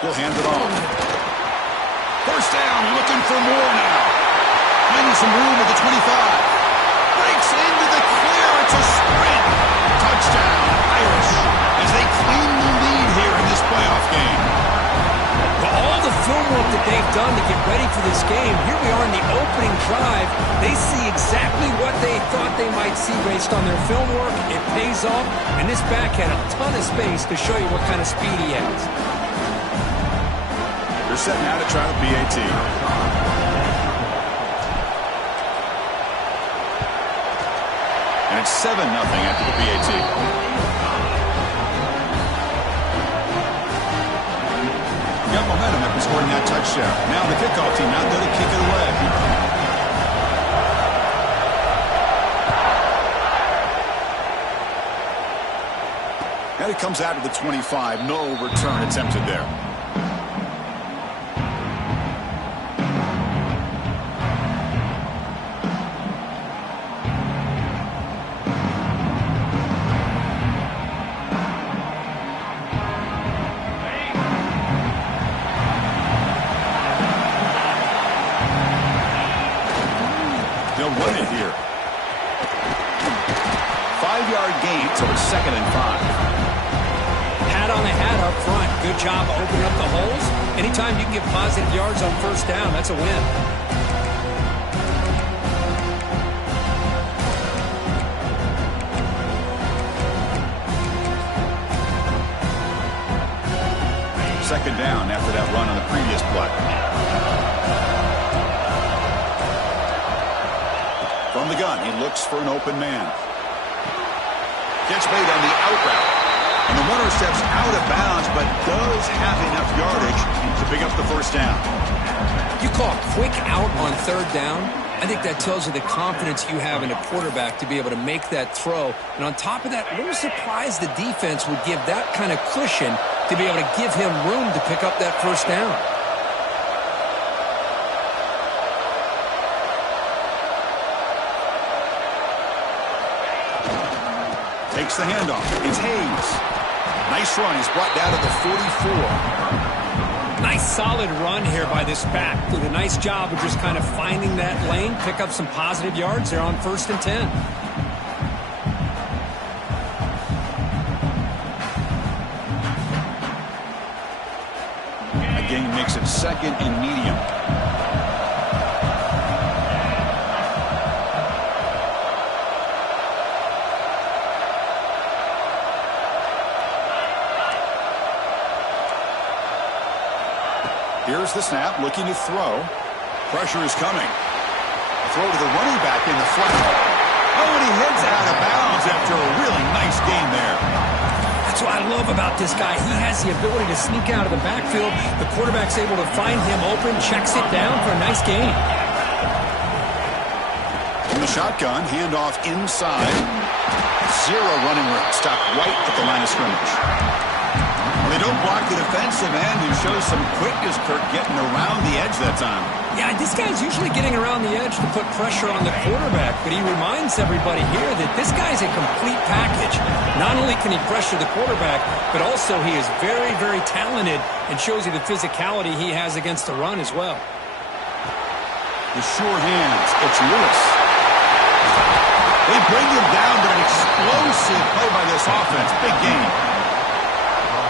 He'll hand it off. First down, looking for more now. Finding some room at the 25. Breaks into the clear. It's a sprint. Touchdown, Irish, as they claim the lead here in this playoff game. Well, all the film work that they've done to get ready for this game, here we are in the opening drive. They see exactly what they thought they might see based on their film work. It pays off, and this back had a ton of space to show you what kind of speed he has. They're set now to try the PAT. And it's 7-0 after the PAT. Got momentum after scoring that touchdown. Now the kickoff team out there to kick it away. And it comes out to the 25. No return attempted there. They'll run it here. 5-yard gain, so it's 2nd and 5. Hat on the hat up front. Good job opening up the holes. Anytime you can get positive yards on first down, that's a win. Second down after that run on the previous play. From the gun, he looks for an open man. Catch made on the out route. And the runner steps out of bounds, but does have enough yardage to pick up the first down. You call quick out on third down. I think that tells you the confidence you have in a quarterback to be able to make that throw. And on top of that, a little surprised the defense would give that kind of cushion to be able to give him room to pick up that first down. Takes the handoff. It's Hayes. Nice run. He's brought down to the 44. Nice solid run here by this back. Did a nice job of just kind of finding that lane, pick up some positive yards there on 1st and 10. Again, makes it 2nd and medium. Here's the snap, looking to throw. Pressure is coming. Throw to the running back in the flat. Oh, and he heads out of bounds after a really nice gain there. That's what I love about this guy. He has the ability to sneak out of the backfield. The quarterback's able to find him open, checks it down for a nice gain. In the shotgun, handoff inside. Zero running room. Stopped right at the line of scrimmage. They don't block the defensive end and shows some quickness, Kirk, getting around the edge that time. Yeah, this guy's usually getting around the edge to put pressure on the quarterback, but he reminds everybody here that this guy's a complete package. Not only can he pressure the quarterback, but also he is very, very talented and shows you the physicality he has against the run as well. The sure hands. It's Lewis. They bring him down, but an explosive play by this offense. Big game.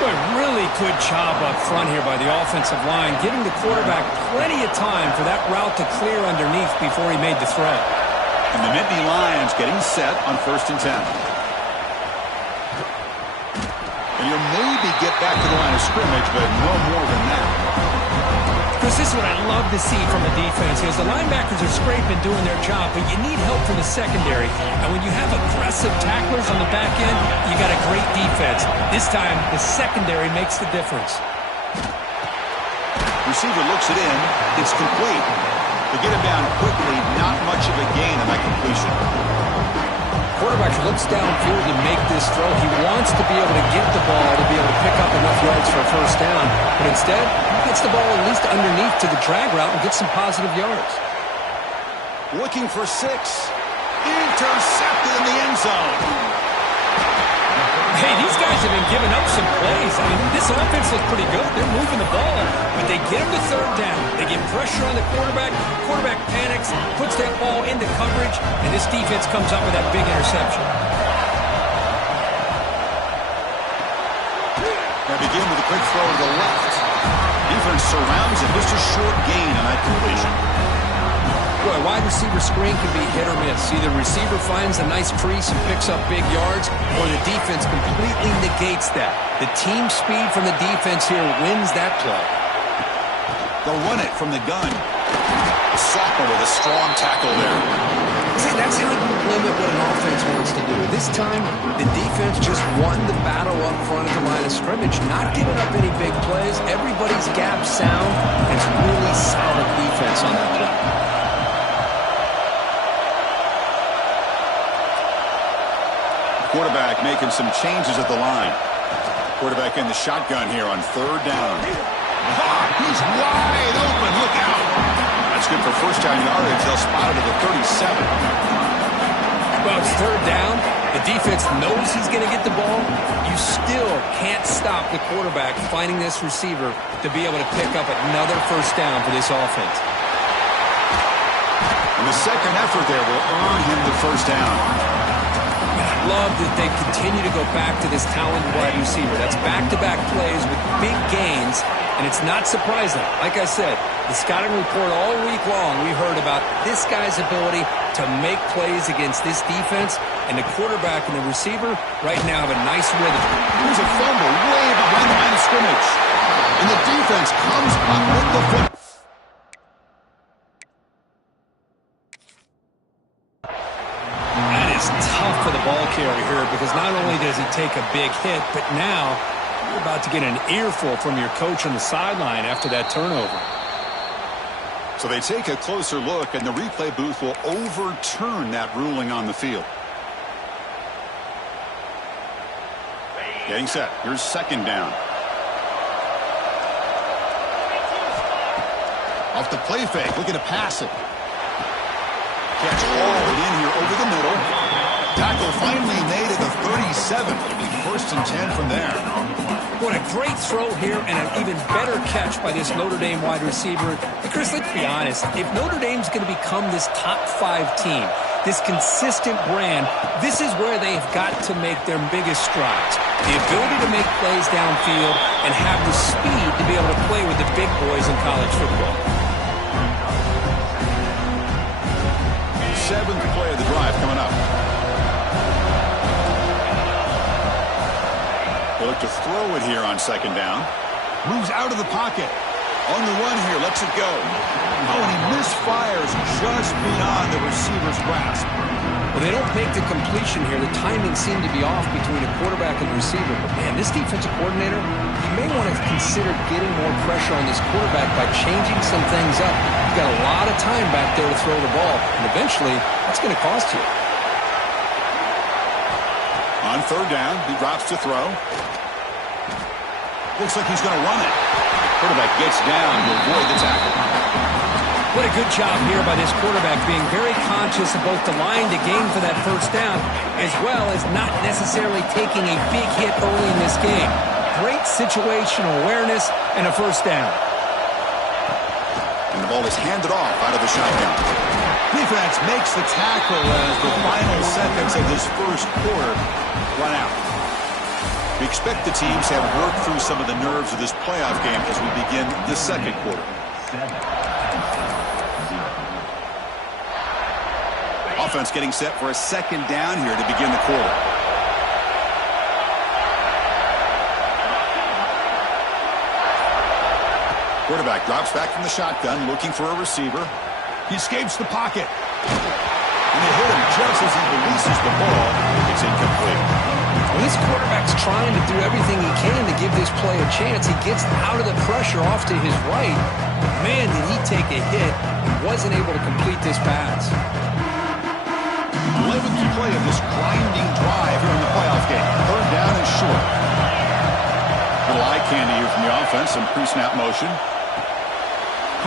A really good job up front here by the offensive line, giving the quarterback plenty of time for that route to clear underneath before he made the throw. And the Nittany Lions getting set on 1st and 10. And you'll maybe get back to the line of scrimmage, but no more than that. Chris, this is what I love to see from the defense is the linebackers are scraping, doing their job, but you need help from the secondary. And when you have aggressive tacklers on the back end, you got a great defense. This time, the secondary makes the difference. Receiver looks it in. It's complete. They get him down quickly. Not much of a gain on that completion. Quarterback looks downfield to make this throw. He wants to be able to get the ball to be able to pick up enough yards for a first down. But instead, he gets the ball at least underneath to the drag route and gets some positive yards. Looking for 6. Intercepted in the end zone. Hey, these guys have been giving up some plays. I mean, this offense looks pretty good. They're moving the ball, but they get him to third down. They get pressure on the quarterback. Quarterback panics, puts that ball into coverage, and this defense comes up with that big interception. They begin with a quick throw to the left. Defense surrounds it. Just a short gain on that completion. Boy, a wide receiver screen can be hit or miss. Either receiver finds a nice crease and picks up big yards, or the defense completely negates that. The team speed from the defense here wins that play. They'll run it from the gun. Sophomore with a strong tackle there. See, that's how you limit what an offense wants to do. This time, the defense just won the battle up front at the line of scrimmage, not giving up any big plays. Everybody's gap sound, and it's really solid defense on that play. Quarterback making some changes at the line. Quarterback in the shotgun here on third down. He's wide open. Look out. That's good for first down yardage. They'll spot it at the 37. Well, it's third down. The defense knows he's going to get the ball. You still can't stop the quarterback finding this receiver to be able to pick up another first down for this offense. And the second effort there will earn him the first down. Love that they continue to go back to this talented wide receiver. That's back-to-back plays with big gains, and it's not surprising. Like I said, the scouting report all week long, we heard about this guy's ability to make plays against this defense, and the quarterback and the receiver right now have a nice rhythm. Here's a fumble way behind the line of scrimmage, and the defense comes up with the football. Tough for the ball carrier here, because not only does he take a big hit, but now you're about to get an earful from your coach on the sideline after that turnover. So they take a closer look, and the replay booth will overturn that ruling on the field. Getting set. Here's second down. Off the play fake, looking to pass it. Catch hauled in here over the middle. Tackle finally made at the 37. It'll be first and 10 from there. What a great throw here, and an even better catch by this Notre Dame wide receiver. But Chris, let's be honest. If Notre Dame's going to become this top 5 team, this consistent brand, this is where they've got to make their biggest strides. The ability to make plays downfield and have the speed to be able to play with the big boys in college football. Seventh play of the drive coming up. They look to throw it here on second down. Moves out of the pocket. On the run here, lets it go. Oh, and he misfires just beyond the receiver's grasp. Well, they don't make the completion here. The timing seemed to be off between a quarterback and the receiver. But, man, this defensive coordinator, he may want to consider getting more pressure on this quarterback by changing some things up. You've got a lot of time back there to throw the ball, and eventually that's going to cost you. On third down, he drops to throw. Looks like he's going to run it. Quarterback gets down to avoid the tackle. What a good job here by this quarterback, being very conscious of both the line to gain for that first down, as well as not necessarily taking a big hit early in this game. Great situational awareness and a first down. And the ball is handed off out of the shotgun. Defense makes the tackle as the final seconds of this first quarter run out. We expect the teams to have worked through some of the nerves of this playoff game as we begin the second quarter. Offense getting set for a second down here to begin the quarter. Quarterback drops back from the shotgun, looking for a receiver. He escapes the pocket. And they hit him just as he releases the ball. It's incomplete. Well, this quarterback's trying to do everything he can to give this play a chance. He gets out of the pressure off to his right. Man, did he take a hit and wasn't able to complete this pass. 11th play of this grinding drive here in the playoff game. Third down and short. Little eye candy here from the offense. Some pre-snap motion.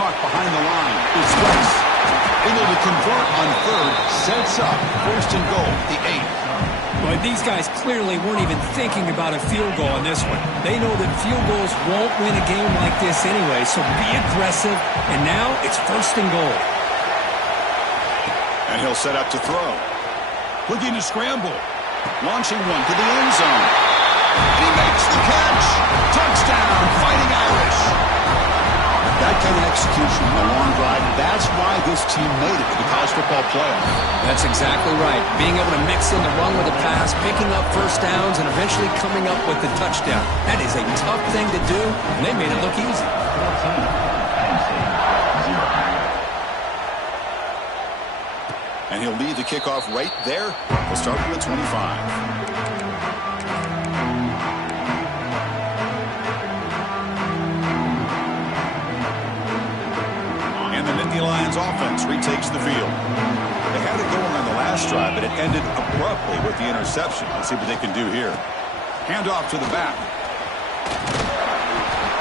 Caught behind the line. It strikes. Able to convert on third. Sets up first and goal, the 8. But these guys clearly weren't even thinking about a field goal in this one. They know that field goals won't win a game like this anyway, so be aggressive. And now it's 1st and goal. And he'll set up to throw. Looking to scramble. Launching one to the end zone. And he makes the catch. Touchdown, Fighting Irish. That kind of execution on a long drive, that's why this team made it to the college football playoff. That's exactly right. Being able to mix in the run with the pass, picking up first downs, and eventually coming up with the touchdown. That is a tough thing to do, and they made it look easy. And he'll lead the kickoff right there. We'll start with 25. Lions offense retakes the field. They had it going on the last drive, but it ended abruptly with the interception. Let's see what they can do here. Handoff to the back.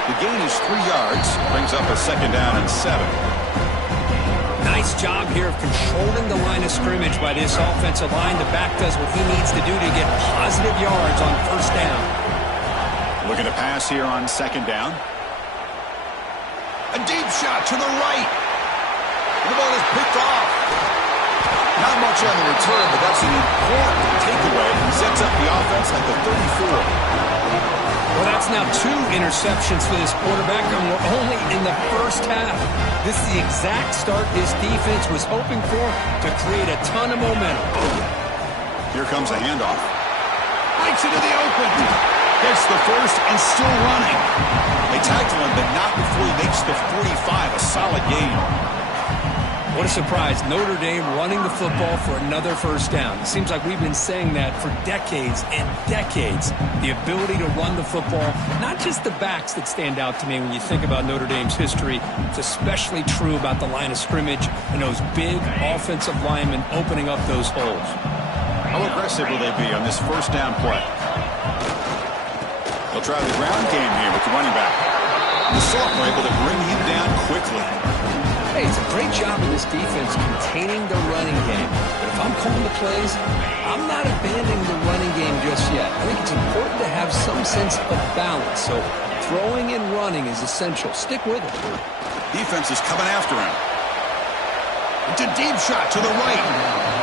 The gain is 3 yards. Brings up a 2nd down and 7. Nice job here of controlling the line of scrimmage by this offensive line. The back does what he needs to do to get positive yards on 1st down. Looking to pass here on 2nd down. A deep shot to the right. The ball is picked off. Not much on the return, but that's an important takeaway. He sets up the offense at the 34. Well, that's now 2 interceptions for this quarterback, and we're only in the 1st half. This is the exact start this defense was hoping for to create a ton of momentum. Here comes a handoff. Breaks into the open. Gets the first and still running. They tackle him, but not before he makes the 45. A solid game. What a surprise. Notre Dame running the football for another 1st down. It seems like we've been saying that for decades and decades. The ability to run the football, not just the backs that stand out to me when you think about Notre Dame's history. It's especially true about the line of scrimmage and those big offensive linemen opening up those holes. How aggressive will they be on this 1st down play? They'll try the ground game here with the running back. The Sultan were able to bring him down quickly. Hey, it's a great job of this defense containing the running game. But if I'm calling the plays, I'm not abandoning the running game just yet. I think it's important to have some sense of balance. So throwing and running is essential. Stick with it. Defense is coming after him. It's a deep shot to the right.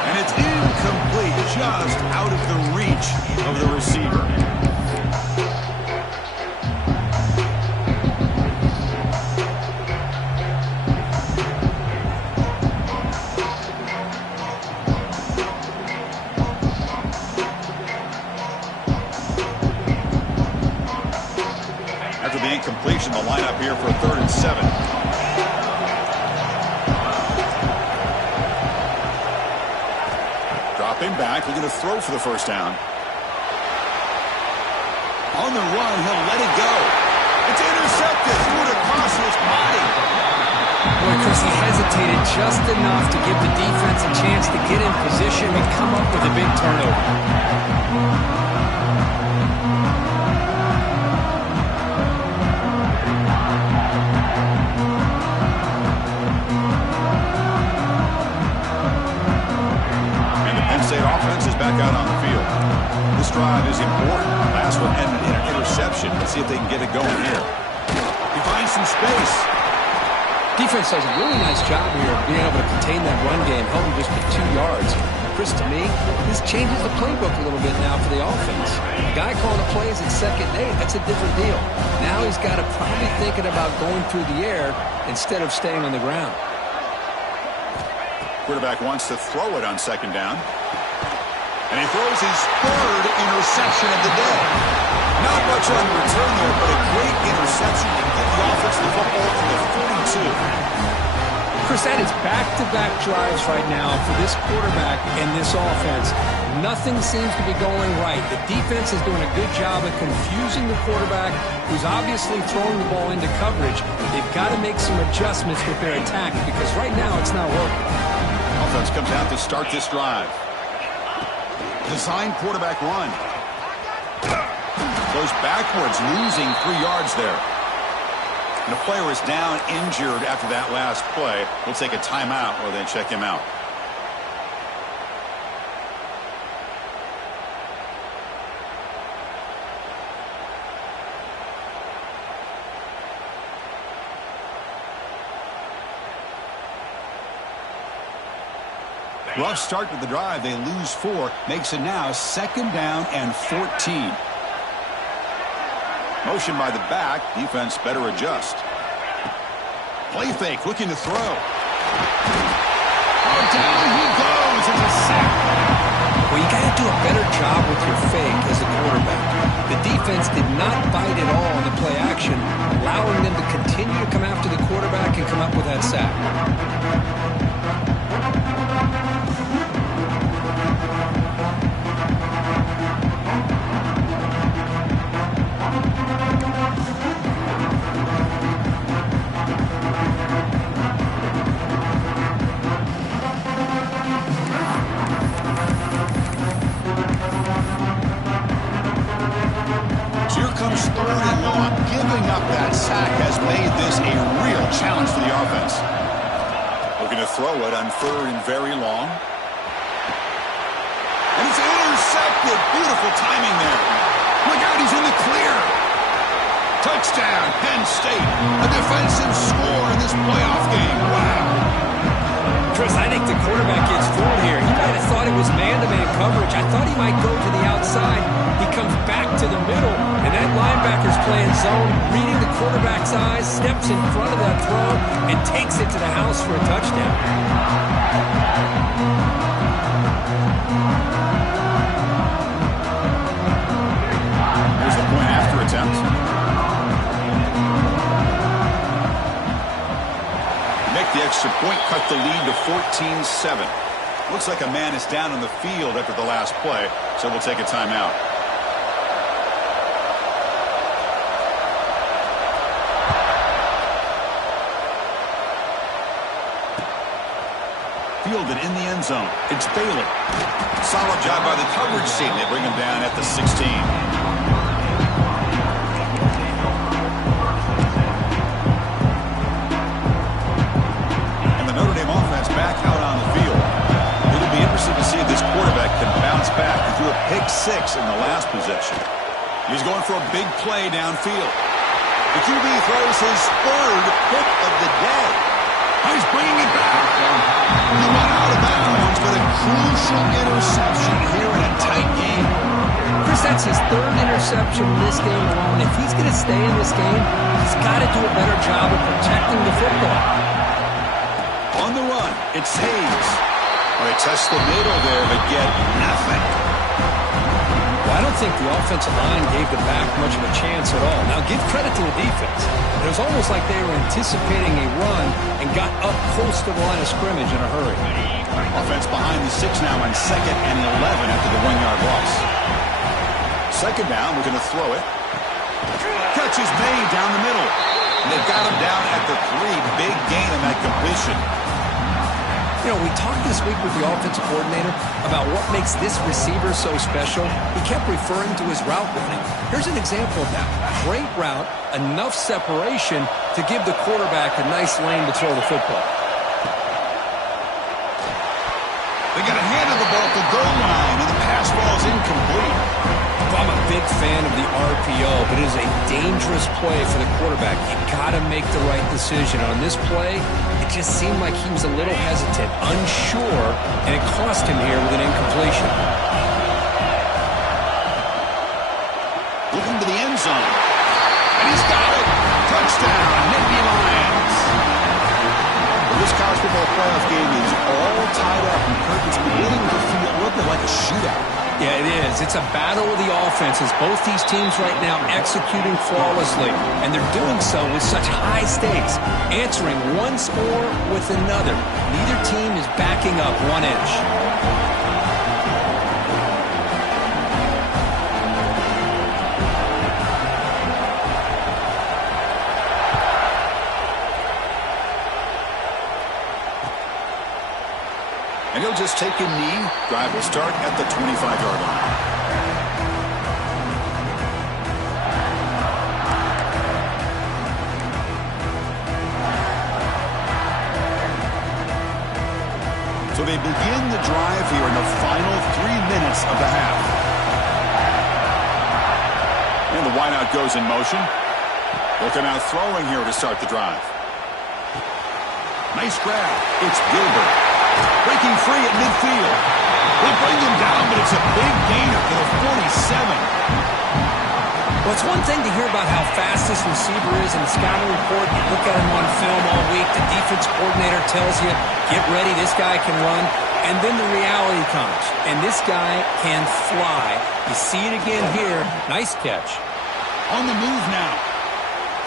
And it's incomplete, just out of the reach of the receiver. Completion, the lineup here for a 3rd and 7. Dropping back, looking to throw for the 1st down. On the run, he'll let it go. It's intercepted, threw it across his body. Boy, Chris, he hesitated just enough to give the defense a chance to get in position and come up with a big turnover. State offense is back out on the field. This drive is important. Last one ended in an interception. Let's see if they can get it going here. He finds some space. Defense does a really nice job here of being able to contain that run game, held him just for 2 yards. Chris, to me, this changes the playbook a little bit now for the offense. The guy calling the plays at 2nd and 8, that's a different deal. Now he's got to probably thinking about going through the air instead of staying on the ground. Quarterback wants to throw it on 2nd down. And he throws his 3rd interception of the day. Not much on the return there, but a great interception to give the offense the football to the 42. Chris, that is back-to-back drives right now for this quarterback and this offense. Nothing seems to be going right. The defense is doing a good job of confusing the quarterback, who's obviously throwing the ball into coverage. They've got to make some adjustments with their attack because right now it's not working. Offense comes out to start this drive. Design quarterback run. Goes backwards, losing 3 yards there. And the player is down, injured after that last play. We'll take a timeout or then check him out. Rough start to the drive. They lose 4. Makes it now 2nd down and 14. Motion by the back. Defense better adjust. Play fake, looking to throw. Oh, down he goes. It's a sack. Well, you got to do a better job with your fake as a quarterback. The defense did not bite at all on the play action, allowing them to continue to come after the quarterback and come up with that sack. Giving up that sack has made this a real challenge for the offense. Looking to throw it on 3rd and very long. And it's intercepted. Beautiful timing there. Look out, he's in the clear. Touchdown, Penn State. A defensive score in this playoff game. Wow. Chris, I think the quarterback gets fooled here. He might have thought it was man-to-man coverage. I thought he might go to the outside. He comes back to the middle, and that linebacker's playing zone, reading the quarterback's eyes, steps in front of that throw, and takes it to the house for a touchdown. Here's the point after attempt. Make the extra point, cut the lead to 14-7. Looks like a man is down on the field after the last play, so we'll take a timeout. Fielded in the end zone. It's Bailey. Solid job by the coverage team. They bring him down at the 16. And the Notre Dame offense back out on the field. It'll be interesting to see if this quarterback can bounce back. He threw a pick 6 in the last possession. He's going for a big play downfield. The QB throws his 3rd pick of the day. He's bringing it back. He went out of bounds, but a crucial interception here in a tight game. Chris, that's his 3rd interception in this game alone. If he's going to stay in this game, he's got to do a better job of protecting the football. On the run, it's Hayes. Well, they test the middle there, but get nothing. Well, I don't think the offensive line gave the back much of a chance at all. Now, give credit to the defense. It was almost like they were anticipating a run and got up close to the line of scrimmage in a hurry. Offense behind the 6 now on 2nd and 11 after the 1-yard loss. 2nd down, we're going to throw it. Catch is made down the middle. And they've got him down at the 3. Big gain on that completion. You know, we talked this week with the offensive coordinator about what makes this receiver so special. He kept referring to his route running. Here's an example of that. Great route, enough separation to give the quarterback a nice lane to throw the football. They got a hand on the ball at the goal line, and the pass ball is incomplete. I'm a big fan of the RPO, but it is a dangerous play for the quarterback. You got to make the right decision. On this play, it just seemed like he was a little hesitant, unsure, and it cost him here with an incompletion. Looking to the end zone, and he's got it. Touchdown, Nittany Lions. Well, this college football playoff game is all tied up, and Kirk, it's beginning to feel a little bit like a shootout. Yeah, it is. It's a battle of the offenses. Both these teams right now executing flawlessly, and they're doing so with such high stakes, answering one score with another. Neither team is backing up 1 inch. And he'll just take a knee. Drive will start at the 25-yard line. So they begin the drive here in the final 3 minutes of the half. And the wideout goes in motion. Looking out throwing here to start the drive. Nice grab. It's Gilbert. Breaking free at midfield. They bring him down, but it's a big gainer to the 47. Well, it's one thing to hear about how fast this receiver is in the scouting report. You look at him on film all week. The defense coordinator tells you, get ready, this guy can run. And then the reality comes, and this guy can fly. You see it again here. Nice catch. On the move now.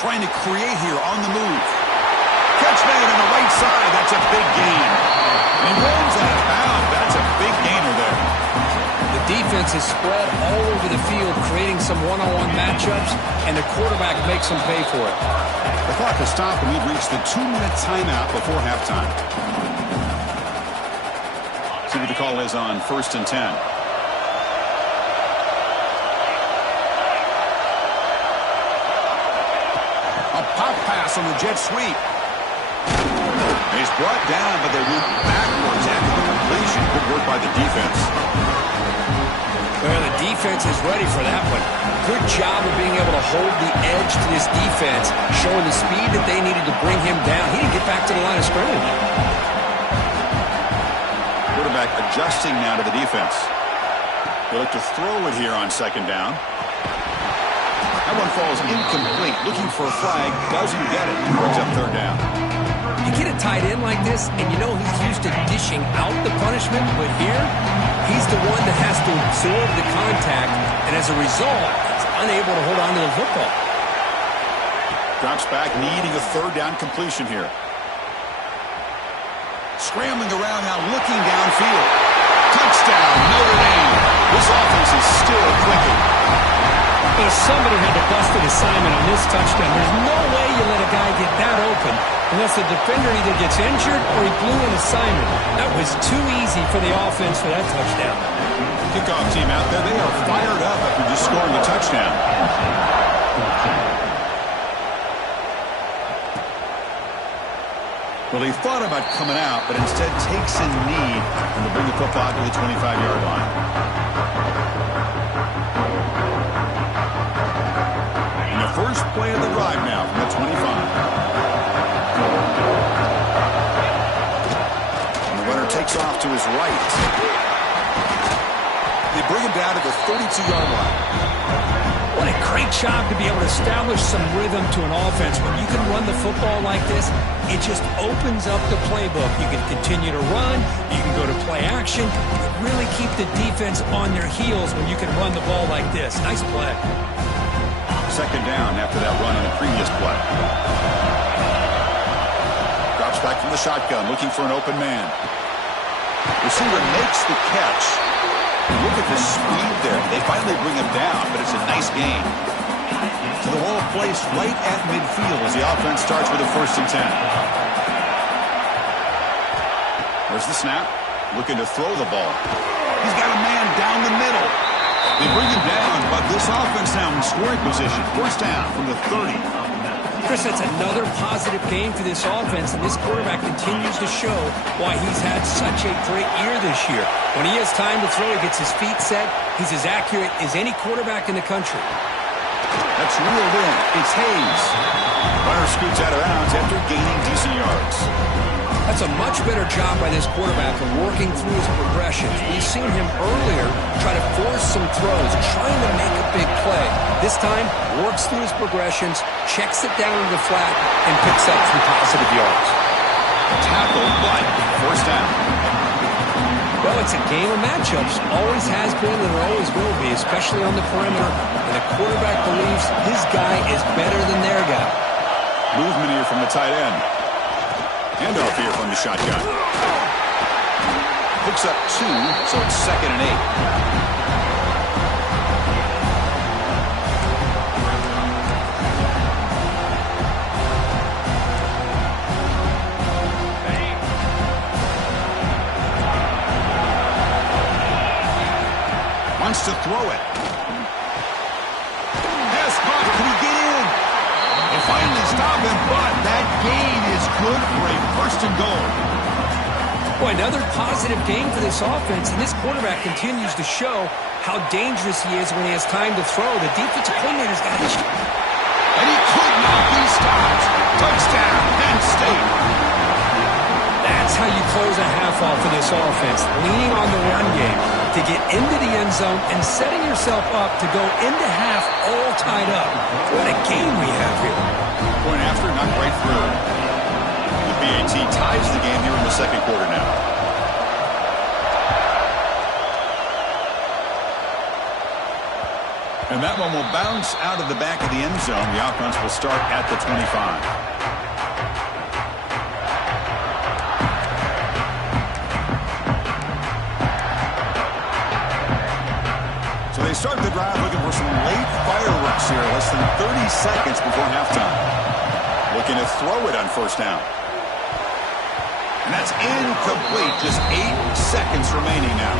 Trying to create here on the move. Catch made on the right side. That's a big gain. And he rolls out of bounds. That's a big gainer there. The defense is spread all over the field, creating some one-on-one matchups, and the quarterback makes them pay for it. The clock has stopped, and we've reached the 2-minute timeout before halftime. See what the call is on 1st and 10. A pop pass on the jet sweep. He's brought down, but they went backwards after the completion. Good work by the defense. Well, the defense is ready for that one. Good job of being able to hold the edge to this defense, showing the speed that they needed to bring him down. He didn't get back to the line of scrimmage. Quarterback adjusting now to the defense. They look to throw it here on 2nd down. That one falls incomplete. Looking for a flag. Doesn't get it. Brings up 3rd down. You get a tight end like this, and you know he's used to dishing out the punishment, but here, he's the one that has to absorb the contact, and as a result, he's unable to hold on to the football. Drops back, needing a 3rd down completion here. Scrambling around now, looking downfield. Touchdown, Notre Dame. This offense is still clicking. Well, somebody had to bust an assignment on this touchdown. There's no way you let a guy get that open unless the defender either gets injured or he blew an assignment. That was too easy for the offense for that touchdown. Kickoff team out there, they are fired up after just scoring a touchdown. Well, he thought about coming out, but instead takes a knee and will bring the football to the 25-yard line. And the first play of the drive now from the 25. And the runner takes off to his right. They bring him down to the 32-yard line. What a great job to be able to establish some rhythm to an offense. When you can run the football like this, it just opens up the playbook. You can continue to run. You can go to play action. You really keep the defense on their heels when you can run the ball like this. Nice play. 2nd down after that run on the previous play. Drops back from the shotgun, looking for an open man. Receiver makes the catch. Look at the speed there. They finally bring him down, but it's a nice gain. To the wall placed right at midfield as the offense starts with a 1st and 10. There's the snap. Looking to throw the ball. He's got a man down the middle. They bring him down, but this offense now in scoring position. 1st down from the 30. Chris, that's another positive game for this offense, and this quarterback continues to show why he's had such a great year this year. When he has time to throw, he gets his feet set. He's as accurate as any quarterback in the country. That's reeled in. It's Hayes. Runner scoots out of bounds after gaining decent yards. That's a much better job by this quarterback of working through his progressions. We've seen him earlier try to force some throws, trying to make a big play. This time, works through his progressions, checks it down to the flat, and picks up some positive yards. Tackle, but 1st down. Well, it's a game of matchups. Always has been and always will be, especially on the perimeter. And the quarterback believes his guy is better than their guy. Movement here from the tight end. Handoff here from the shotgun. Picks up 2, so it's 2nd and 8. Wants to throw it. Pass caught. Can he get in? They finally stop him, but that gain is good for a 1st and goal. Boy, another positive game for this offense, and this quarterback continues to show how dangerous he is when he has time to throw. The defensive coordinator's got it. And he could not be stopped. Touchdown, Penn State. That's how you close a half off of this offense, leaning on the run game to get into the end zone and setting yourself up to go into half all tied up. What a game we have here. Point after, knocked right through. The BAT ties the game here in the second quarter now. And that one will bounce out of the back of the end zone. The offense will start at the 25. They start the drive looking for some late fireworks here. Less than 30 seconds before halftime. Looking to throw it on first down. And that's incomplete. Just 8 seconds remaining now.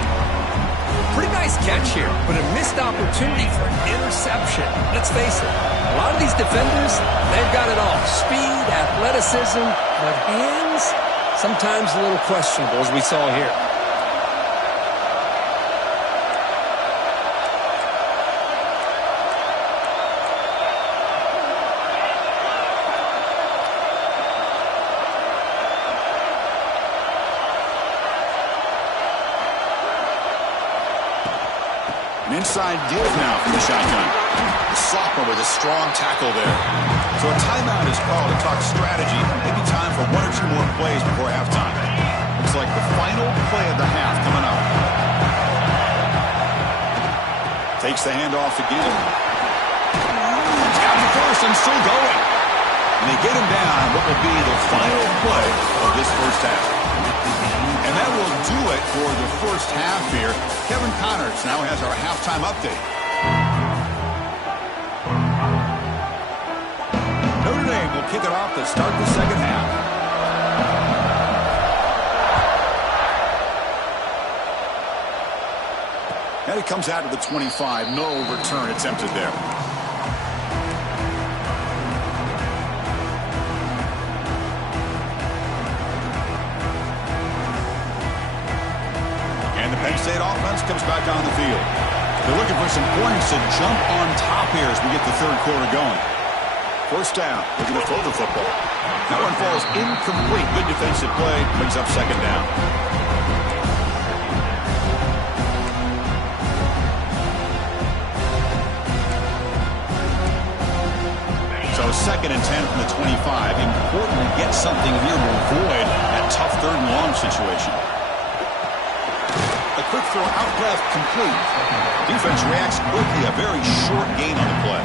Pretty nice catch here, but a missed opportunity for an interception. Let's face it, a lot of these defenders, they've got it all. Speed, athleticism, but hands, sometimes a little questionable, as we saw here. Inside give now from the shotgun. The sophomore with a strong tackle there. So a timeout is called to talk strategy. Maybe time for 1 or 2 more plays before halftime. Looks like the final play of the half coming up. Takes the handoff again. He's got the first and still going. And they get him down what will be the final play of this first half. And that will do it for the first half here. Kevin Connors now has our halftime update. Notre Dame will kick it off to start the second half. And it comes out to the 25. No return attempted there. Penn State offense comes back on the field. They're looking for some points to jump on top here as we get the third quarter going. First down, looking to throw the football. That one falls incomplete. Good defensive play, brings up second down. So second and 10 from the 25. Important to get something here to avoid that tough third and long situation. A quick throw out left, complete. Defense reacts quickly. A very short gain on the play.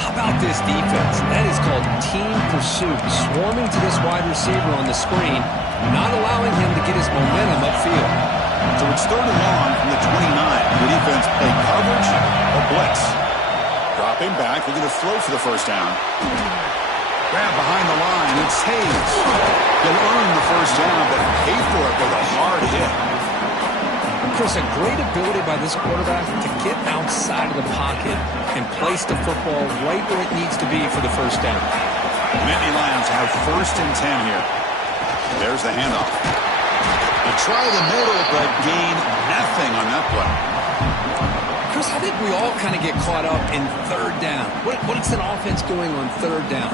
How about this defense? That is called team pursuit. Swarming to this wide receiver on the screen, not allowing him to get his momentum upfield. So it's third and long from the 29. The defense play coverage or blitz. Dropping back, looking to throw for the first down. Grab behind the line. It's Hayes. He'll earn the first down, but pay for it with a hard hit. Chris, a great ability by this quarterback to get outside of the pocket and place the football right where it needs to be for the first down. Nittany Lions have first and 10 here. There's the handoff. They try the middle, but gain nothing on that play. Chris, I think we all kind of get caught up in third down. What's an offense doing on third down?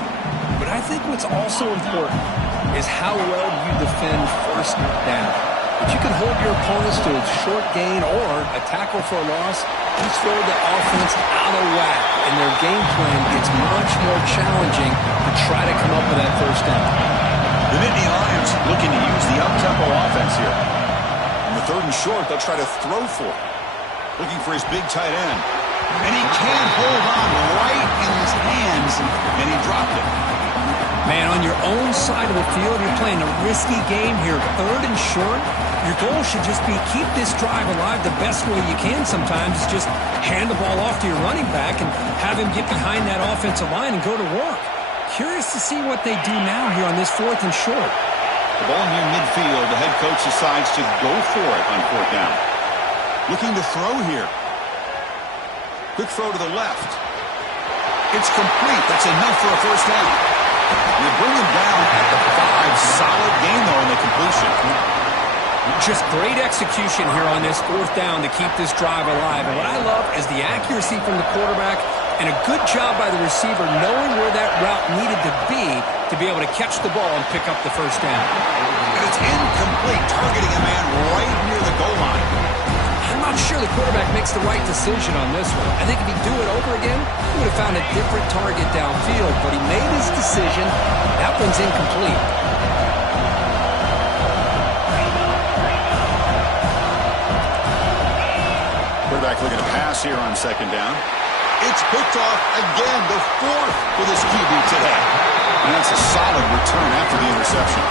But I think what's also important is how well you defend first down. If you can hold your opponents to a short gain or a tackle for a loss, you throw the offense out of whack, and their game plan gets much more challenging to try to come up with that first down. The Nittany Lions looking to use the up-tempo offense here. On the third and short, they'll try to throw for it. Looking for his big tight end. And he can't hold on right in his hands, and he dropped it. Man, on your own side of the field, you're playing a risky game here. Third and short, your goal should just be keep this drive alive the best way you can sometimes. Is just hand the ball off to your running back and have him get behind that offensive line and go to work. Curious to see what they do now here on this fourth and short. The ball near midfield. The head coach decides to go for it on fourth down. Looking to throw here. Quick throw to the left. It's complete. That's enough for a first down. They bring him down at the 5. Solid gain, though, in the completion. Just great execution here on this fourth down to keep this drive alive. And what I love is the accuracy from the quarterback and a good job by the receiver knowing where that route needed to be to be able to catch the ball and pick up the first down. And it's incomplete, targeting a man right near the goal line. I'm not sure the quarterback makes the right decision on this one. I think if he'd do it over again, he would have found a different target downfield, but he made his decision. That one's incomplete. Quarterback looking to pass here on second down. It's picked off again, the fourth for this QB today. And that's a solid return after the interception.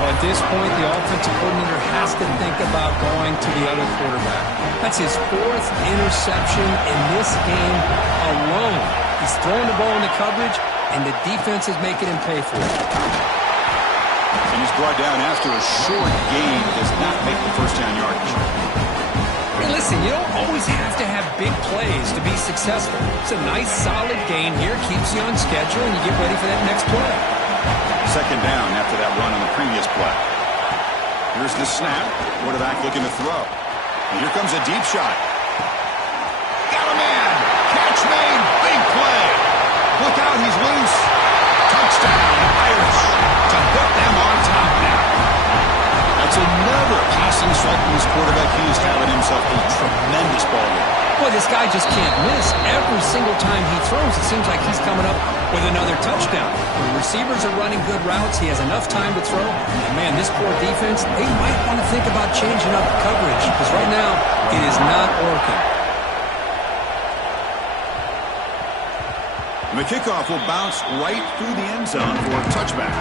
Well, at this point, the offensive coordinator has to think about going to the other quarterback. That's his fourth interception in this game alone. He's throwing the ball into coverage, and the defense is making him pay for it. And he's brought down after a short gain, does not make the first down yardage. Hey, listen, you don't always have to have big plays to be successful. It's a nice, solid gain here, keeps you on schedule, and you get ready for that next play. Second down after that run on the previous play. Here's the snap. Quarterback looking to throw. And here comes a deep shot. Got a man. Catch made. Big play. Look out, he's loose. Touchdown, Irish. To put them on top now. That's another passing strike from this quarterback. He is having himself a tremendous ball game. Boy, this guy just can't miss. Every single time he throws, it seems like he's coming up with another touchdown. When receivers are running good routes, he has enough time to throw. And man, this poor defense, they might want to think about changing up coverage, because right now, it is not working. And the kickoff will bounce right through the end zone for a touchback.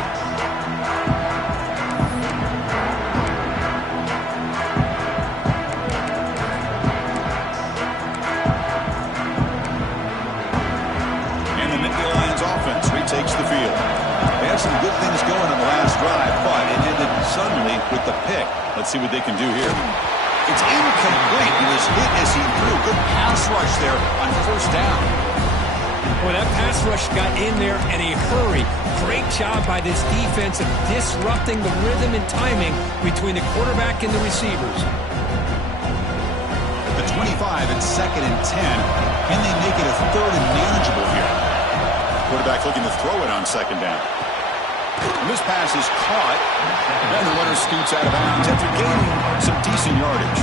Takes the field. They had some good things going on the last drive, but it ended suddenly with the pick. Let's see what they can do here. It's incomplete. He was hit as he threw. Good pass rush there on first down. Well, that pass rush got in there in a hurry. Great job by this defense of disrupting the rhythm and timing between the quarterback and the receivers. At the 25 and 2nd and 10, can they make it a third and manageable here? Quarterback looking to throw it on second down. And this pass is caught, and the runner scoots out of bounds after gaining some decent yardage.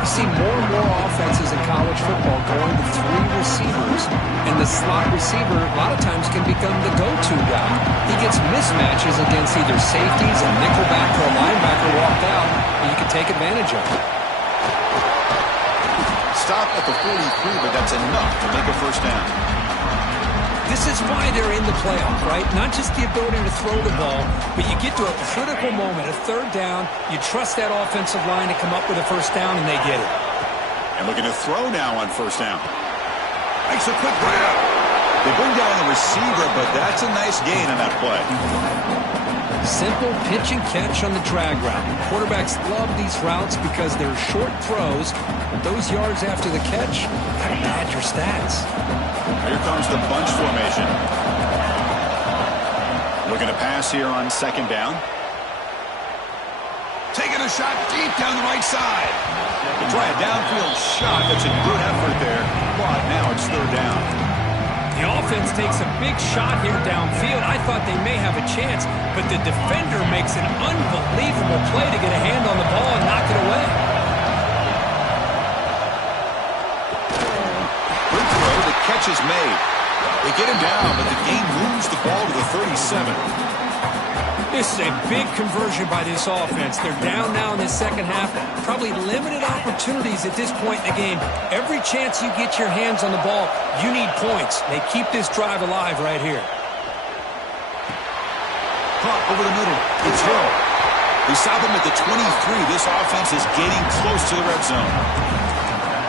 You see more and more offenses in college football going to three receivers, and the slot receiver a lot of times can become the go-to guy. He gets mismatches against either safeties, a nickelback, or a linebacker walked out, and you can take advantage of it. Stop at the 43, but that's enough to make a first down. This is why they're in the playoff, right? Not just the ability to throw the ball, but you get to a critical moment, a third down, you trust that offensive line to come up with a first down, and they get it. And looking to throw now on first down. Makes a quick grab. They bring down the receiver, but that's a nice gain on that play. Simple pitch and catch on the drag route. Quarterbacks love these routes because they're short throws, but those yards after the catch kind of pad your stats. Here comes the bunch formation. Looking to pass here on second down. Taking a shot deep down the right side. They try a downfield shot. That's a good effort there, but now it's third down. The offense takes a big shot here downfield. I thought they may have a chance, but the defender makes an unbelievable play to get a hand on the ball and knock it away. Good throw. The catch is made. They get him down, but the game moves the ball to the 37. This is a big conversion by this offense. They're down now in the second half. Probably limited opportunities at this point in the game. Every chance you get your hands on the ball, you need points. They keep this drive alive right here. Caught over the middle. It's Hill. They stop him at the 23. This offense is getting close to the red zone.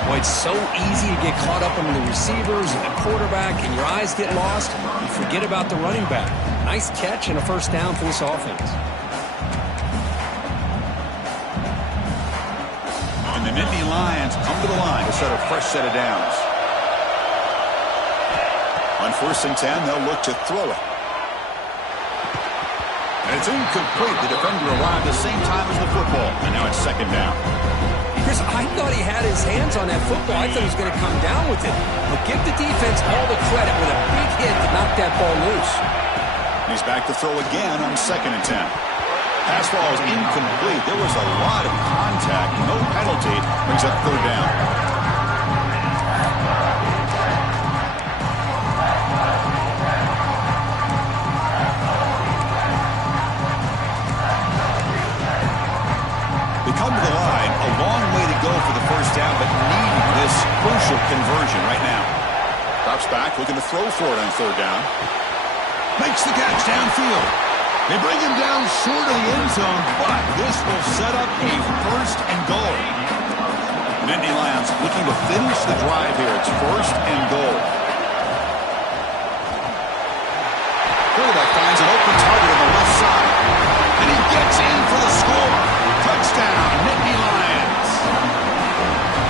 Boy, it's so easy to get caught up in the receivers and the quarterback, and your eyes get lost. You forget about the running back. Nice catch and a first down for this offense. And the Nittany Lions come to the line to set a fresh set of downs. On 1st and 10, they'll look to throw it. And it's incomplete. The defender arrived the same time as the football, and now it's second down. Chris, I thought he had his hands on that football. I thought he was going to come down with it. But give the defense all the credit with a big hit to knock that ball loose. He's back to throw again on 2nd and 10. Pass ball is incomplete. There was a lot of contact. No penalty. Brings up 3rd down. They come to the line. A long way to go for the 1st down, but need this crucial conversion right now. Drops back, looking to throw for it on 3rd down. Makes the catch downfield. They bring him down short of the end zone, but this will set up a 1st and goal. Nittany Lions looking to finish the drive here. It's 1st and goal. Quarterback finds an open target on the left side, and he gets in for the score. Touchdown, Nittany Lions.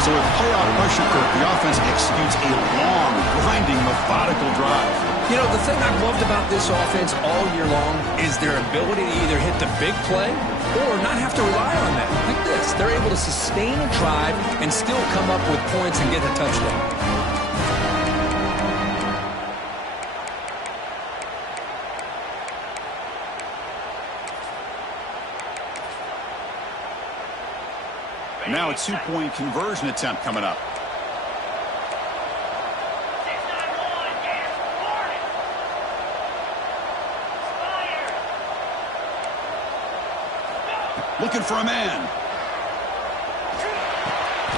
So with playoff pressure, the offense executes a long, grinding, methodical drive. You know, the thing I've loved about this offense all year long is their ability to either hit the big play or not have to rely on that. Like this, they're able to sustain a drive and still come up with points and get a touchdown. Now a 2-point conversion attempt coming up. Looking for a man.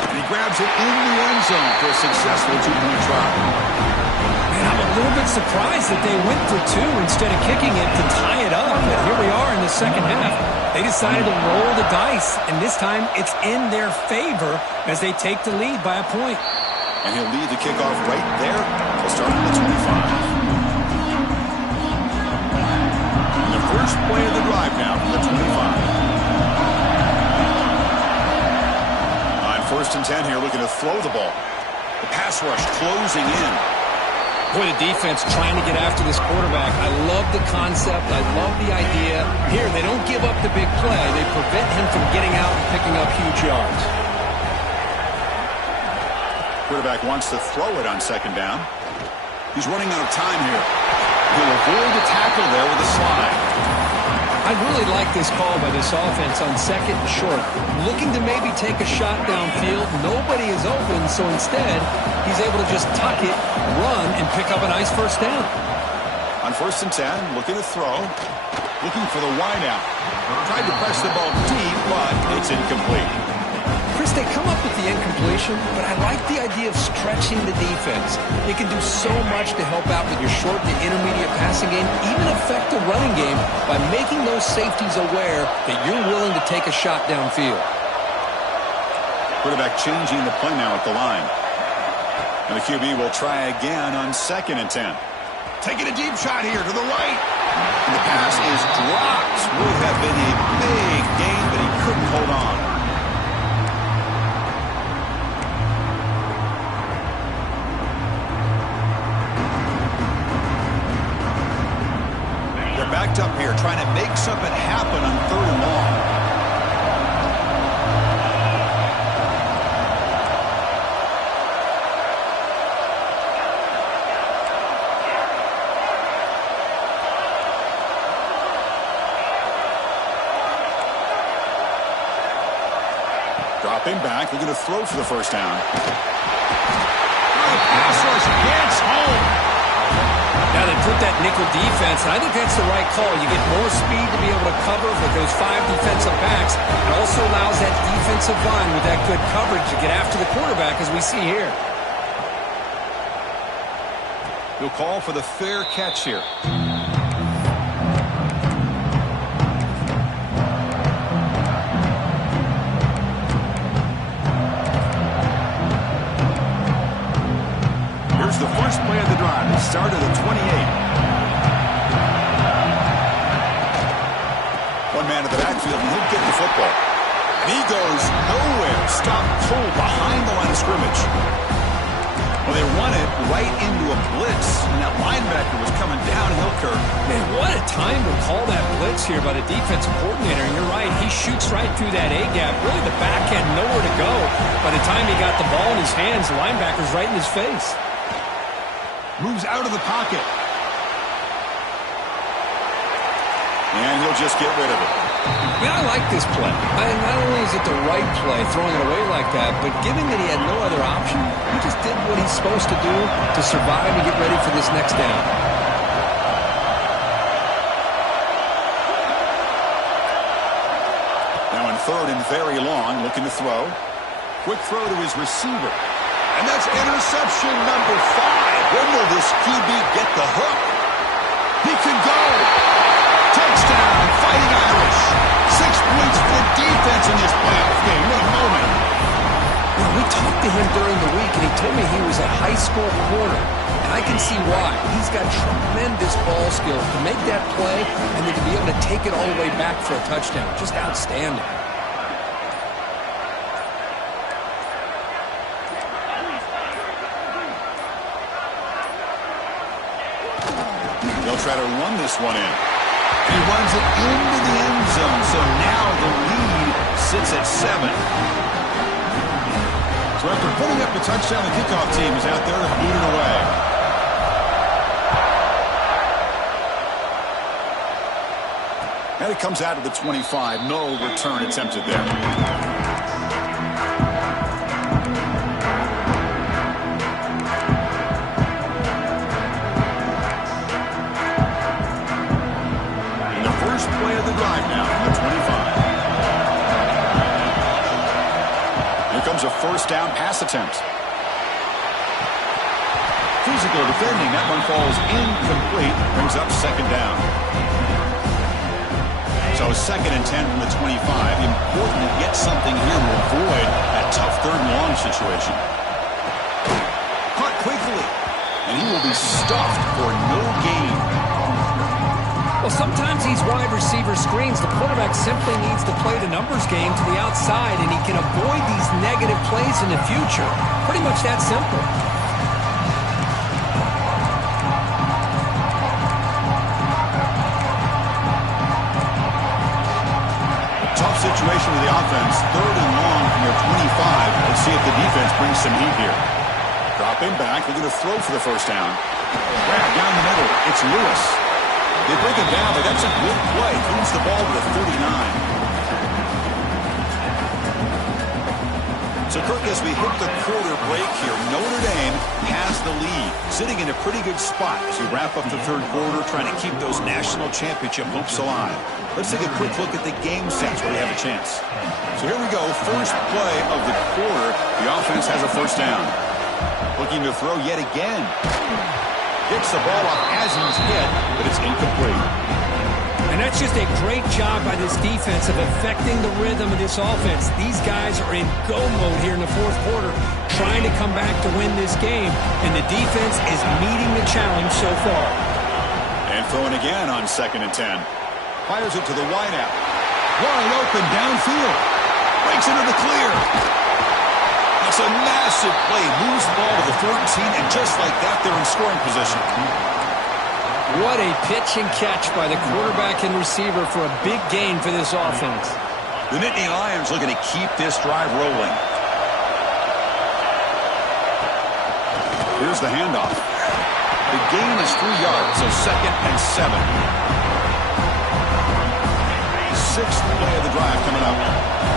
And he grabs it in the end zone for a successful 2-point try. Man, I'm a little bit surprised that they went for 2 instead of kicking it to tie it up. But here we are in the 2nd half. They decided to roll the dice, and this time it's in their favor as they take the lead by a point. And he'll lead the kickoff right there. They'll start at the 25. And the first play of the drive now from the 25. 1st and 10 here, looking to throw the ball. The pass rush closing in. Boy, the defense trying to get after this quarterback. I love the concept. I love the idea. Here, they don't give up the big play. They prevent him from getting out and picking up huge yards. Quarterback wants to throw it on 2nd down. He's running out of time here. He'll avoid the tackle there with a slide. I really like this call by this offense on 2nd and short. Looking to maybe take a shot downfield. Nobody is open, so instead, he's able to just tuck it, run, and pick up a nice 1st down. On 1st and 10, looking to throw. Looking for the wideout. Tried to press the ball deep, but it's incomplete. Chris, they come up with the incompletion, but I like the idea of stretching the defense. It can do so much to help out with your short to intermediate passing game, even affect the running game by making those safeties aware that you're willing to take a shot downfield. Quarterback changing the play now at the line. And the QB will try again on 2nd and 10. Taking a deep shot here to the right. And the pass is dropped. Would have been a big gain, but he couldn't hold on. Backed up here, trying to make something happen on 3rd and long. Dropping back, looking to throw for the 1st down. The pass rush gets home. Now they put that nickel defense, and I think that's the right call. You get more speed to be able to cover with those 5 defensive backs. It also allows that defensive line with that good coverage to get after the quarterback, as we see here. He'll call for the fair catch here. Here's the first play of the drive. It started at 28. One man in the backfield, and he'll get the football. And he goes nowhere. Stop cold behind the line of scrimmage. Well, they run it right into a blitz, and that linebacker was coming downhill, Kirk. Man, what a time to call that blitz here by the defensive coordinator. And you're right, he shoots right through that A-gap. Really, the back had nowhere to go. By the time he got the ball in his hands, the linebacker's right in his face. Moves out of the pocket. he'll just get rid of it. Yeah, I like this play. Not only is it the right play, throwing it away like that, but given that he had no other option, he just did what he's supposed to do to survive and get ready for this next down. Now in third and very long, looking to throw. Quick throw to his receiver. And that's interception number 5. When will this QB get the hook? He can go. Touchdown, Fighting Irish. 6 points for the defense in this playoff game. What a moment. You know, we talked to him during the week, and he told me he was a high school corner. And I can see why. He's got tremendous ball skills to make that play and then to be able to take it all the way back for a touchdown. Just outstanding. They'll try to run this one in. He runs it into the end zone, so now the lead sits at 7. So after putting up a touchdown, the kickoff team is out there to boot it away. And it comes out of the 25. No return attempted there. Play of the drive now on the 25. Here comes a first down pass attempt. Physical defending. That one falls incomplete. Brings up second down. So 2nd and 10 from the 25. Important to get something here to avoid that tough third and long situation. Caught quickly. And he will be stuffed for no gain. Well, sometimes these wide receiver screens, the quarterback simply needs to play the numbers game to the outside, and he can avoid these negative plays in the future. Pretty much that simple. Tough situation with the offense. 3rd and long from their 25. Let's see if the defense brings some heat here. Dropping back. They're going to throw for the first down. Grab down the middle. It's Lewis. They break it down, but that's a good play. Moves the ball to the 39. So, Kirk, as we hit the quarter break here, Notre Dame has the lead, sitting in a pretty good spot as we wrap up the 3rd quarter, trying to keep those national championship hopes alive. Let's take a quick look at the game sets where we have a chance. So here we go. First play of the quarter. The offense has a first down. Looking to throw yet again. Gets the ball off as he's hit, but it's incomplete. And that's just a great job by this defense of affecting the rhythm of this offense. These guys are in go mode here in the 4th quarter, trying to come back to win this game, and the defense is meeting the challenge so far. And throwing again on 2nd and 10. Fires it to the wideout. Wide open downfield. Breaks into the clear. It's a massive play. Moves the ball to the 14, and just like that, they're in scoring position. What a pitch and catch by the quarterback and receiver for a big gain for this offense. The Nittany Lions looking to keep this drive rolling. Here's the handoff. The gain is 3 yards, so 2nd and 7. 6th play of the drive coming up.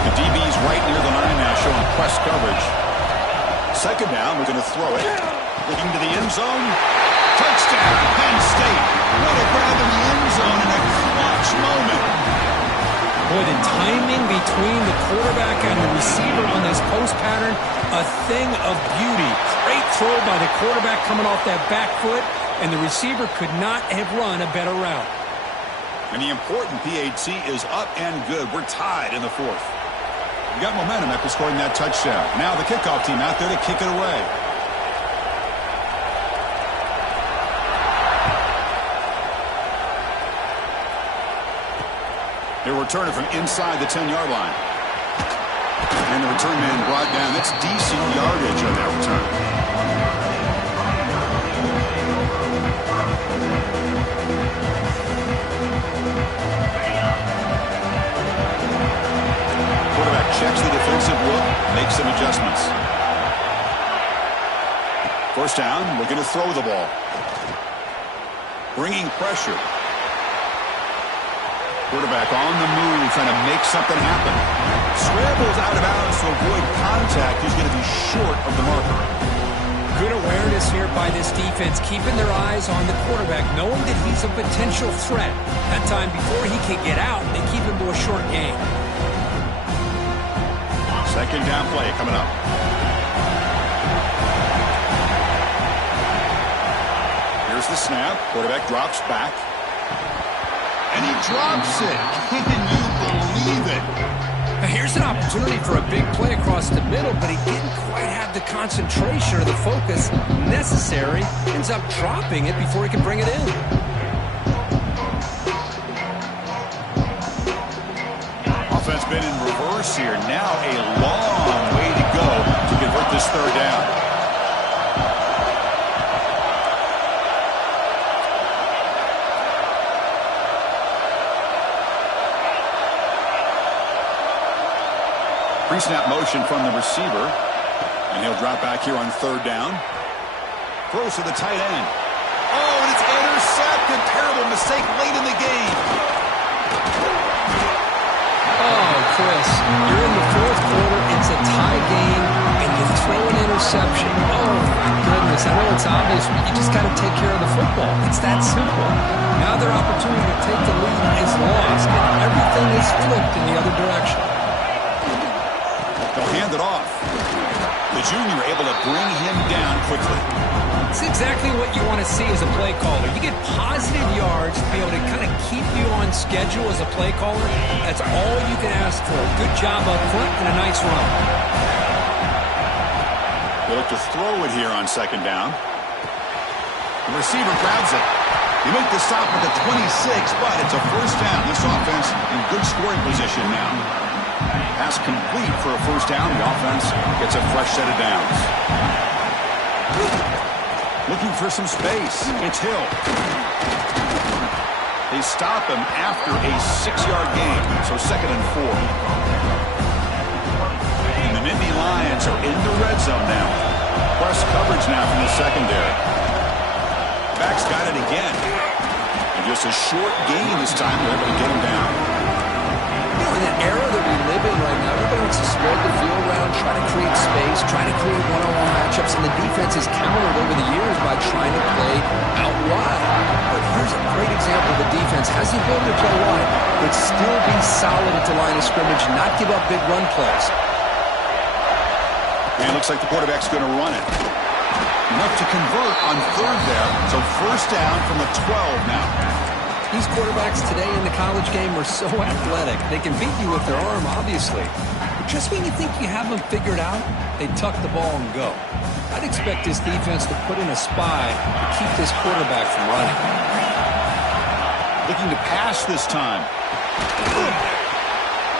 The DB's right near the line now, showing press coverage. 2nd down, we're going to throw it. Looking to the end zone. Touchdown, Penn State. What a grab in the end zone in a clutch moment. Boy, the timing between the quarterback and the receiver on this post pattern, a thing of beauty. Great throw by the quarterback coming off that back foot, and the receiver could not have run a better route. And the important PAT is up and good. We're tied in the 4th. We got momentum after scoring that touchdown. Now the kickoff team out there to kick it away. They'll return it from inside the 10-yard line. And the return man brought down. That's decent yardage on that return. Quarterback checks the defensive look, makes some adjustments. First down, looking to throw the ball. Bringing pressure. Quarterback on the move, trying to make something happen. Scrambles out of bounds to avoid contact. He's going to be short of the marker. Good awareness here by this defense, keeping their eyes on the quarterback, knowing that he's a potential threat. That time before he can get out, they keep him to a short game. Second down play coming up. Here's the snap. Quarterback drops back. And he drops it. Can you believe it? Now here's an opportunity for a big play across the middle, but he didn't quite have the concentration or the focus necessary. Ends up dropping it before he can bring it in. Offense been in reverse here. Now a long way to go to convert this third down. Pre-snap motion from the receiver. And he'll drop back here on third down. Throws to the tight end. Oh, and it's intercepted. Terrible mistake late in the game. Oh, Chris, you're in the fourth quarter. It's a tie game, and you throw an interception. Oh, my goodness. I know it's obvious, but you just got to take care of the football. It's that simple. Now their opportunity to take the lead is lost, and everything is flipped in the other direction. They'll hand it off. The junior able to bring him down quickly. It's exactly what you want to see as a play caller. You get positive yards to be able to kind of keep you on schedule as a play caller. That's all you can ask for. Good job up front and a nice run. They look to throw it here on second down. The receiver grabs it. You make the stop at the 26, but it's a first down. This offense in good scoring position now. Pass complete for a first down. The offense gets a fresh set of downs. Looking for some space. It's Hill. They stop him after a 6-yard gain, so 2nd and 4. And the Nittany Lions are in the red zone now. Press coverage now from the secondary. Back's got it again. And just a short gain this time. They're able to get him down. In the era that we live in right now, everybody wants to spread the field around, try to create space, try to create one-on-one matchups, and the defense has countered over the years by trying to play out wide. But here's a great example. The defense has the ability to play wide, but still be solid at the line of scrimmage, not give up big run plays. And it looks like the quarterback's going to run it. Enough to convert on third there, so first down from the 12 now. These quarterbacks today in the college game are so athletic. They can beat you with their arm, obviously. But just when you think you have them figured out, they tuck the ball and go. I'd expect this defense to put in a spy to keep this quarterback from running. Looking to pass this time.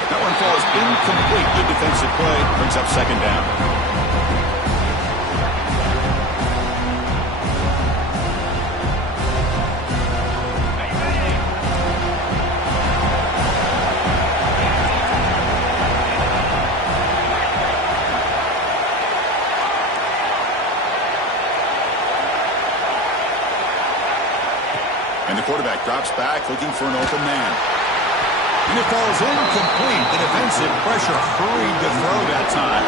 That one falls incomplete. Good defensive play. Brings up second down. And the quarterback drops back, looking for an open man. And it falls incomplete. The defensive pressure hurried to throw that time.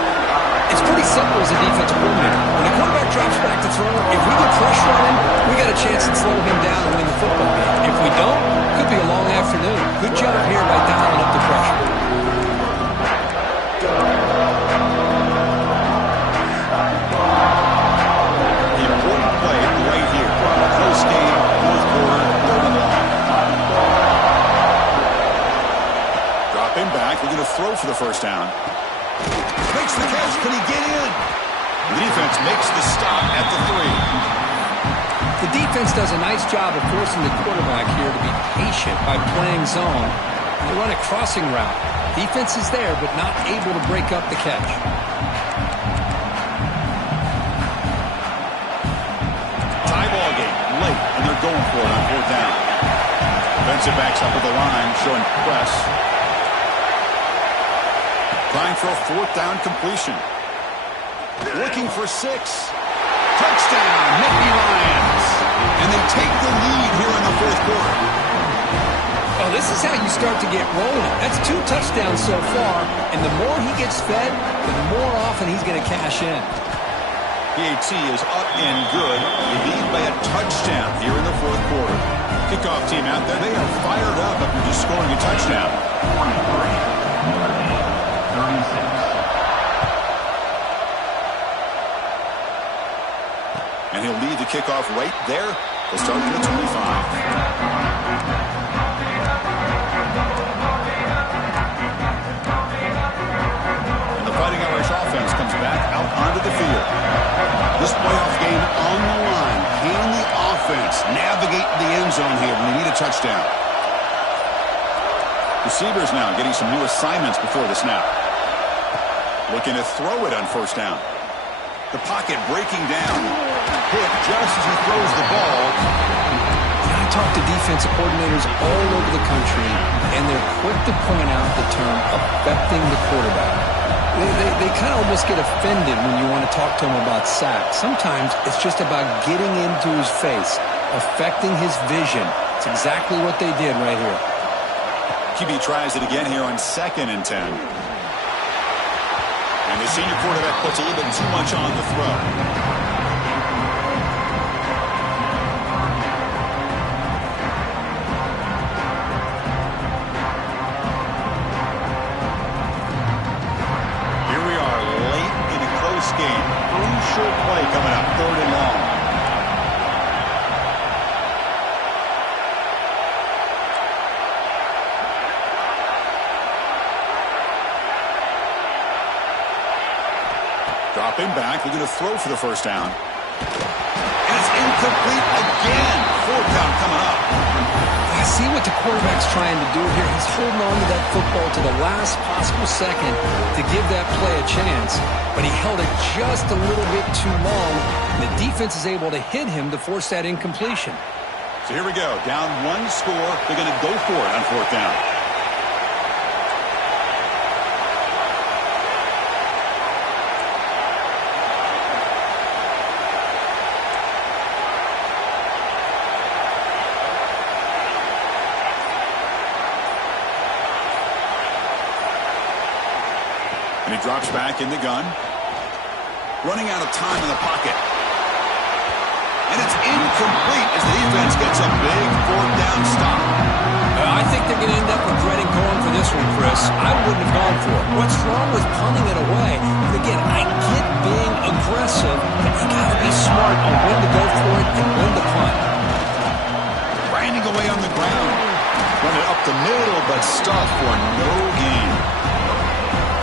It's pretty simple as a defensive coordinator. When the quarterback drops back to throw, if we get pressure on him, we got a chance to slow him down and win the football game. If we don't, it could be a long afternoon. Good job here by dialing up the pressure. The important play right here. Close game, fourth quarter, third and long. Drop him back. We're going to throw for the first down. Makes the catch. Can he get in? The defense makes the stop at the 3. The defense does a nice job of forcing the quarterback here to be patient by playing zone. They run a crossing route. Defense is there, but not able to break up the catch. Tie ball game late, and they're going for it on fourth down. Defensive backs up at the line, showing press. Trying for a fourth down completion. Looking for 6. Touchdown, Nittany Lions. And they take the lead here in the fourth quarter. Oh, this is how you start to get rolling. That's 2 touchdowns so far, and the more he gets fed, the more often he's going to cash in. PAT is up and good. They lead by a touchdown here in the fourth quarter. Kickoff team out there, they are fired up after just scoring a touchdown. 36. And he'll lead the kickoff right there. They'll start from the 25. And the Fighting Irish offense comes back out onto the field. This playoff game on the line. Can the offense navigate the end zone here when they need a touchdown? Receivers now getting some new assignments before the snap. Looking to throw it on first down. The pocket breaking down. Hit just as he throws the ball. I talk to defensive coordinators all over the country, and they're quick to point out the term affecting the quarterback. They kind of almost get offended when you want to talk to them about sacks. Sometimes it's just about getting into his face, affecting his vision. It's exactly what they did right here. QB tries it again here on 2nd and 10. And the senior quarterback puts a little bit too much on the throw. Here we are late in a close game. Crucial play coming up, 3rd and long. Dropping back, looking to throw for the first down. And it's incomplete again. 4th down coming up. I see what the quarterback's trying to do here. He's holding on to that football to the last possible second to give that play a chance. But he held it just a little bit too long, and the defense is able to hit him to force that incompletion. So here we go. Down 1 score. They're going to go for it on 4th down. And he drops back in the gun. Running out of time in the pocket. And it's incomplete as the defense gets a big 4th down stop. I think they're going to end up regretting going for this one, Chris. I wouldn't have gone for it. What's wrong with punting it away? And again, I get being aggressive, but you got to be smart on when to go for it and when to punt. Grinding away on the ground. Running up the middle, but stuffed for no gain.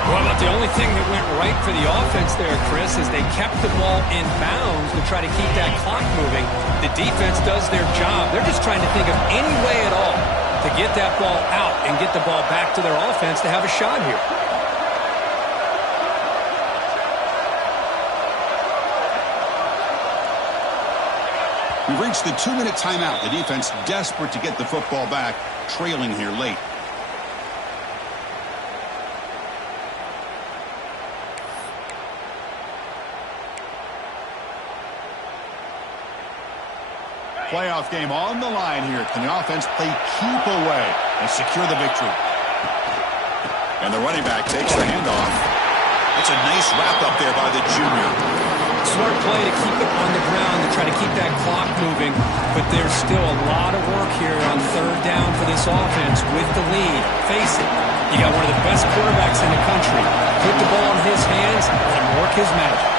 Well, but the only thing that went right for the offense there, Chris, is they kept the ball in bounds to try to keep that clock moving. The defense does their job. They're just trying to think of any way at all to get that ball out and get the ball back to their offense to have a shot here. We've reached the 2-minute timeout. The defense desperate to get the football back, trailing here late. Playoff game on the line here. Can the offense play keep away and secure the victory? And the running back takes the handoff. That's a nice wrap up there by the junior. Smart play to keep it on the ground to try to keep that clock moving, but there's still a lot of work here on 3rd down for this offense with the lead. Face it, you got one of the best quarterbacks in the country. Put the ball in his hands and work his magic.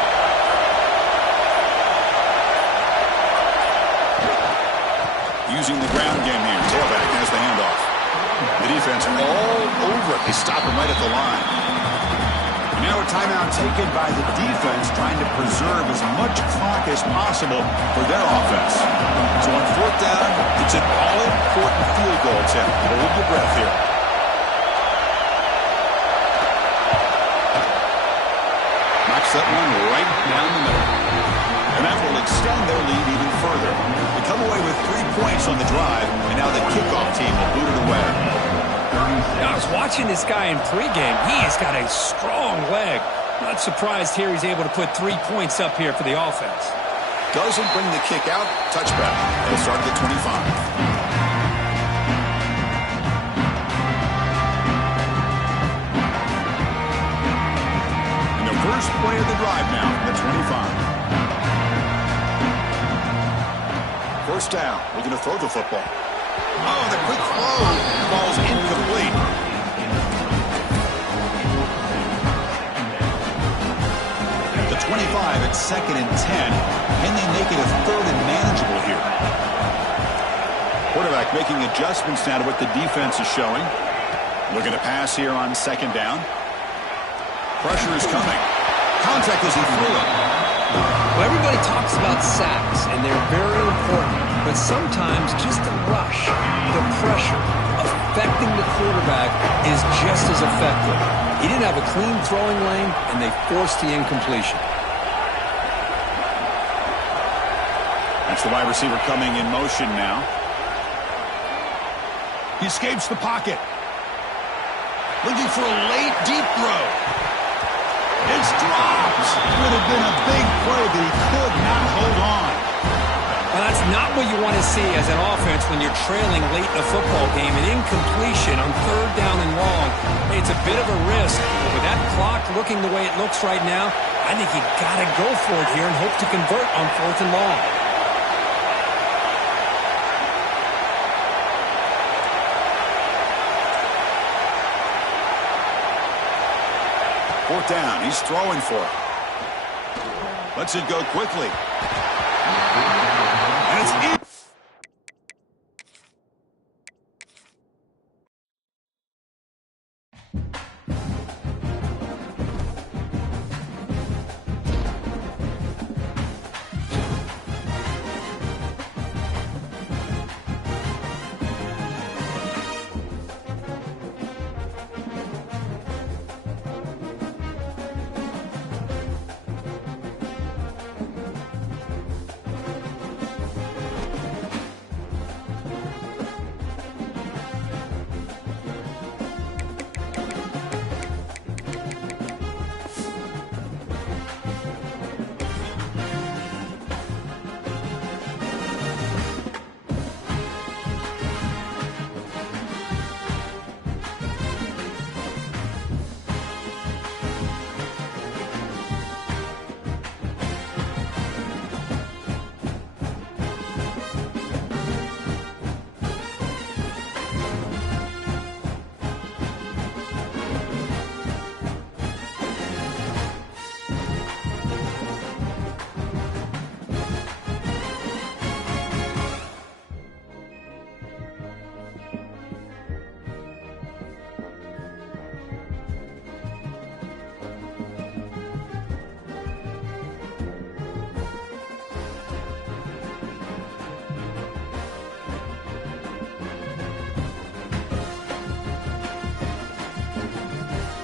Using the ground game here. Tailback has the handoff. The defense all over it. They stop him right at the line. And now a timeout taken by the defense, trying to preserve as much clock as possible for their offense. So on 4th down, it's an all-important field goal attempt. Hold your breath here. Knocks that one right down the middle. And that will extend their lead even further. They come away with 3 points on the drive, and now the kickoff team will boot it away. Now, I was watching this guy in pregame. He's got a strong leg. Not surprised here he's able to put 3 points up here for the offense. Doesn't bring the kick out. Touchback. They'll start at the 25. first down. Looking to throw the football. Oh, the quick throw falls incomplete. The 25 at 2nd and 10. Can they make it a 3rd and manageable here? Quarterback making adjustments now to what the defense is showing. Looking to pass here on 2nd down. Pressure is coming. Contact as he threw it. Well, everybody talks about sacks, and they're very important. But sometimes just the rush, the pressure, affecting the quarterback is just as effective. He didn't have a clean throwing lane, and they forced the incompletion. That's the wide receiver coming in motion now. He escapes the pocket. Looking for a late, deep throw. It's dropped. Would have been a big play, but he could not hold on. Well, that's not what you want to see as an offense when you're trailing late in a football game. An incompletion on 3rd down and long. It's a bit of a risk. But with that clock looking the way it looks right now, I think you got to go for it here and hope to convert on 4th and long. Fourth down. He's throwing for it. Lets it go quickly. And it's in.